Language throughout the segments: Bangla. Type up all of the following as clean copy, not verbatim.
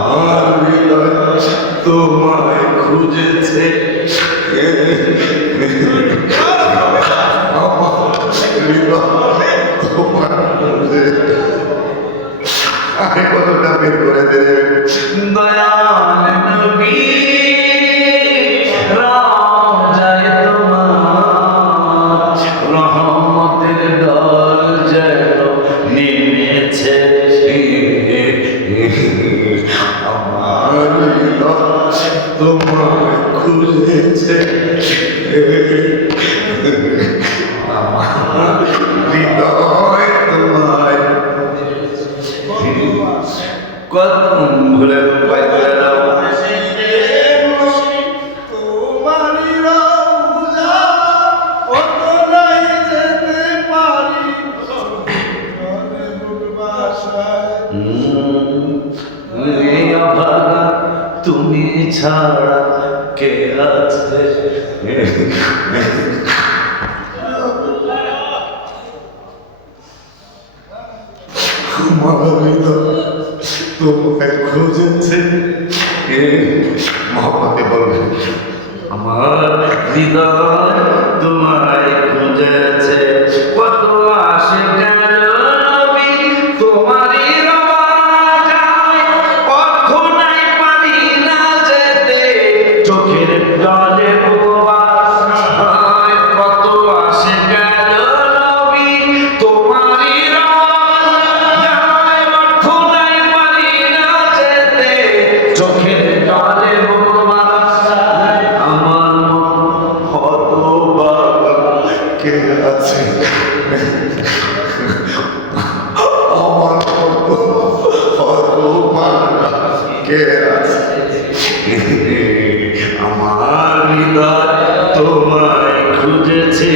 আমার হৃদয় তোমায় খুঁজেছে, আমি কতটা বের করে দেবে দয়াল নবী রাজায় তোমার রহমতের দল যেন নেমেছে, আমার হৃদয় তোমায় খুঁজেছে, আমার হৃদয় তোমায় কত ভুলে উপায় করে দাও তুমি ছাড়া কে আছে, আমার হৃদয় তোমায় খুঁজেছে, মহব্বতে বলবেন আমার হৃদয় তোমায় খুঁজেছে, কত আসে গেল নবী তোমারই রওজায়, অর্থ নাই পারি না যেতে চোখের জলে উপবাস হয়, কত আসে গেল নবী তোমারই রওজায়, অর্থ নাই পারি না যেতে চোখের জলে উপবাস, আমার হতভাগা কে আছে, আমার হতভাগা কে আছে, আমার হৃদয় তোমায় খুঁজেছে,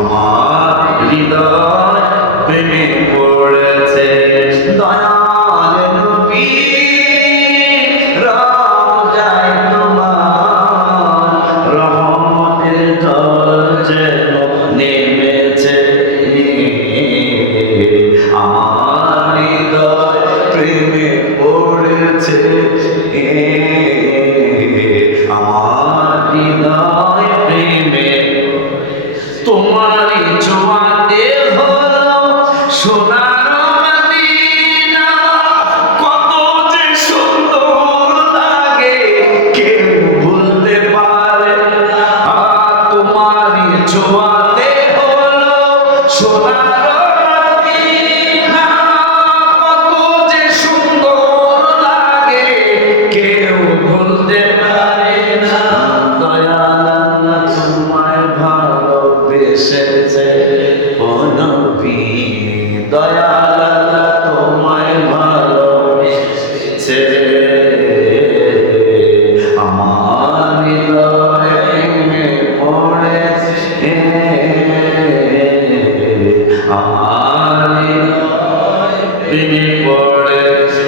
আমার হৃদয় প্রেমে পড়েছে, দয়াল নবী রাজায় তোমার রহমতের জল যেন নেমেছে, আমার হৃদয় প্রেমে পড়েছে, আমার হৃদয় প্রেমে তোমারই ছোঁয়াতে হলো সোনার মদিনা, কত যে সুন্দর লাগে কেউ ভুলতে পারে না, তোমারই ছোঁয়াতে হলো সোনার মদিনা, কত যে সুন্দর লাগে কেউ ভুলতে পারে না, দয়াল আল্লাহ তোমায় ভালোবেসেছে ও নবী, দয়াল আল্লাহ তোমায় ভালোবেসেছে, আমার হৃদয় প্রেমে পড়েছে, আমার হৃদয় প্রেমে পড়েছে।